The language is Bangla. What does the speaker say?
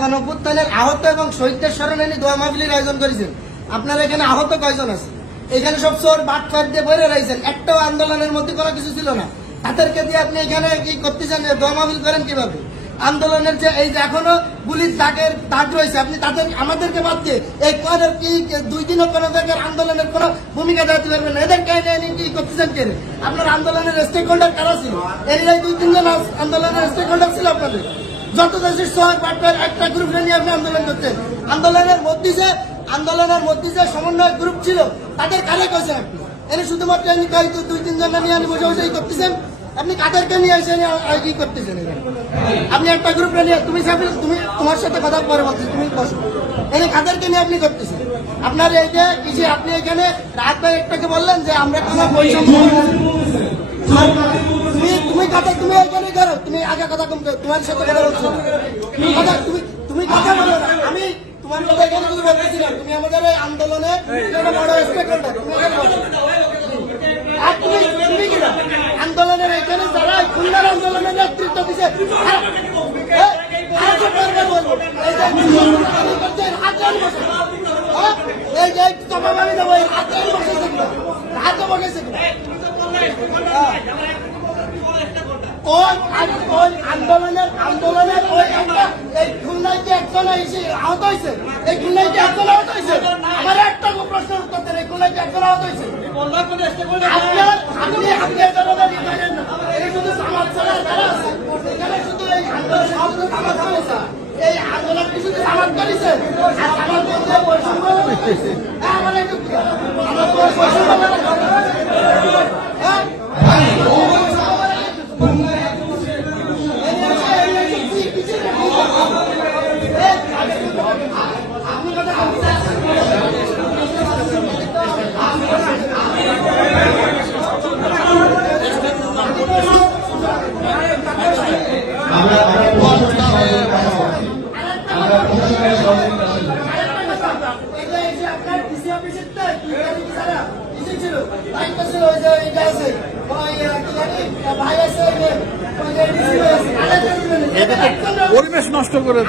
গণঅভ্যুত্থানের আহত এবং শহীদদের স্মরণে দোয়া মাহফিলের আয়োজন করেছেন। আপনারা এখানে আহত কয়জন আছে? এখানে সব চোর বাটপাট দিয়ে বইরে রয়েছেন, একটাও আন্দোলনের মধ্যে কোনো কিছু ছিল না। তাদেরকে দিয়ে আপনি এখানে কি করতেছেন? দোয়া মাহফিল করেন কিভাবে? আন্দোলনের যে এই যে এখনো পুলিশ দাগ রয়েছে, আপনি তাদের আমাদেরকে বাদ দিয়ে এই কোয়ারের কি 2 দিনও কোনো জায়গার আন্দোলনের কোনো ভূমিকা দেখাতে পারবেন না। এদের কাহিনী কি করতেছেন কে? আপনার আন্দোলনের স্টেক হোল্ডার কারা ছিল? এরাই 2-3 জন আন্দোলনের স্টেক হোল্ডার ছিল আপনাদের। যত দেশের শহর বাটপার একটা গ্রুপ নিয়ে আপনি আন্দোলন করতেন। আন্দোলনের মধ্যে যে সমন্বয় গ্রুপ ছিল তাদের কারে কইছেন আপনি? এনে শুধুমাত্র এনে 2-3 জন নিয়ে আনি বসে বসে করতেছেন। আপনি কাদেরকে নিয়ে এসে কি করতেছেন? আপনি একটা গ্রুপ নিয়ে তুমি তোমার সাথে কথা পরে বলছি, তুমি বসো। এনে কাদেরকে নিয়ে আপনি করতেছেন? আপনার এই যে কিছু আপনি এখানে রাত ভাই একটাকে বললেন যে আমরা কোনো বৈষম্য, তুমি এখানে করো, তুমি আগে কথা কম, তোমার সাথে কথা বলছো তুমি কথা বলো না। আমি তোমার কথা এখানে কিছু বলতেছিলাম। তুমি আমাদের এই আন্দোলনে বড় স্টেক হোল্ডার, তুমি কিনা আন্দোলনের এখানে যারা খুলনার আন্দোলনের নেতৃত্ব দিচ্ছে এই যে তবাবানি দেবো হাতে বসেছে কিনা, হাতে বসেছে কিনা আন্দোলনের এই খুলনায় যে একজন আহত হয়েছে, এই খুলনায় যে একজন আহত হয়েছে, আমার একটা প্রশ্নের উত্তর দেন, এই খুলনায় যে একজন আহত হয়েছে। এই আন্দোলন কিছু সামাজ করেছে, পরিবেশ নষ্ট করে